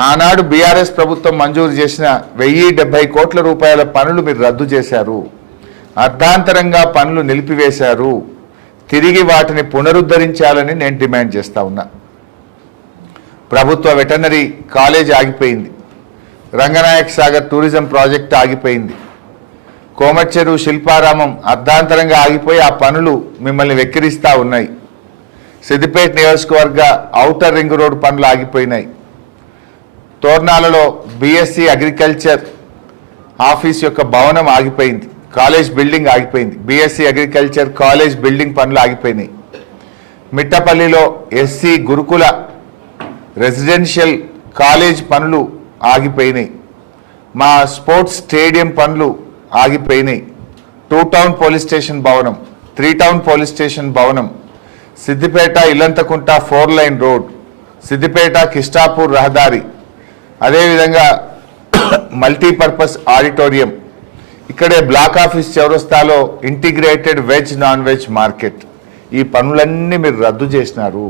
ఆనాడు బీఆర్ఎస్ ప్రభుత్వం మంజూరు చేసిన 1070 కోట్ల రూపాయల పనులు మీరు రద్దు చేశారు. అర్ధాంతరంగా పనులు నిలిపివేశారు. తిరిగి వాటిని పునరుద్ధరించాలని నేను డిమాండ్ చేస్తా ఉన్నా. ప్రభుత్వ వెటర్నరీ కాలేజ్ ఆగిపోయింది. రంగనాయక సాగర్ టూరిజం ప్రాజెక్ట్ ఆగిపోయింది. కోమచెరువు శిల్పారామం అర్ధాంతరంగా ఆగిపోయి ఆ పనులు మిమ్మల్ని వెక్కిరిస్తూ ఉన్నాయి. సిద్దిపేట నియోజకవర్గ ఔటర్ రింగ్ రోడ్ పనులు ఆగిపోయినాయి. తోర్నాలలో బీఎస్సీ అగ్రికల్చర్ ఆఫీస్ యొక్క భవనం ఆగిపోయింది. కాలేజ్ బిల్డింగ్ ఆగిపోయింది. బీఎస్సీ అగ్రికల్చర్ కాలేజ్ బిల్డింగ్ పనులు ఆగిపోయినాయి. మిట్టపల్లిలో ఎస్సీ గురుకుల రెసిడెన్షియల్ కాలేజ్ పనులు ఆగిపోయినాయి. మా స్పోర్ట్స్ స్టేడియం పనులు ఆగిపోయినాయి. 2 టౌన్ పోలీస్ స్టేషన్ భవనం, 3 టౌన్ పోలీస్ స్టేషన్ భవనం, సిద్దిపేట ఇల్లంతకుంట 4 లైన్ రోడ్, సిద్దిపేట కిష్టాపూర్ రహదారి, అదేవిధంగా మల్టీపర్పస్ ఆడిటోరియం, ఇక్కడే బ్లాక్ ఆఫీస్ చౌరస్తాలో integrated veg non veg market. ఈ పనులన్నీ మీరు రద్దు చేసినారు.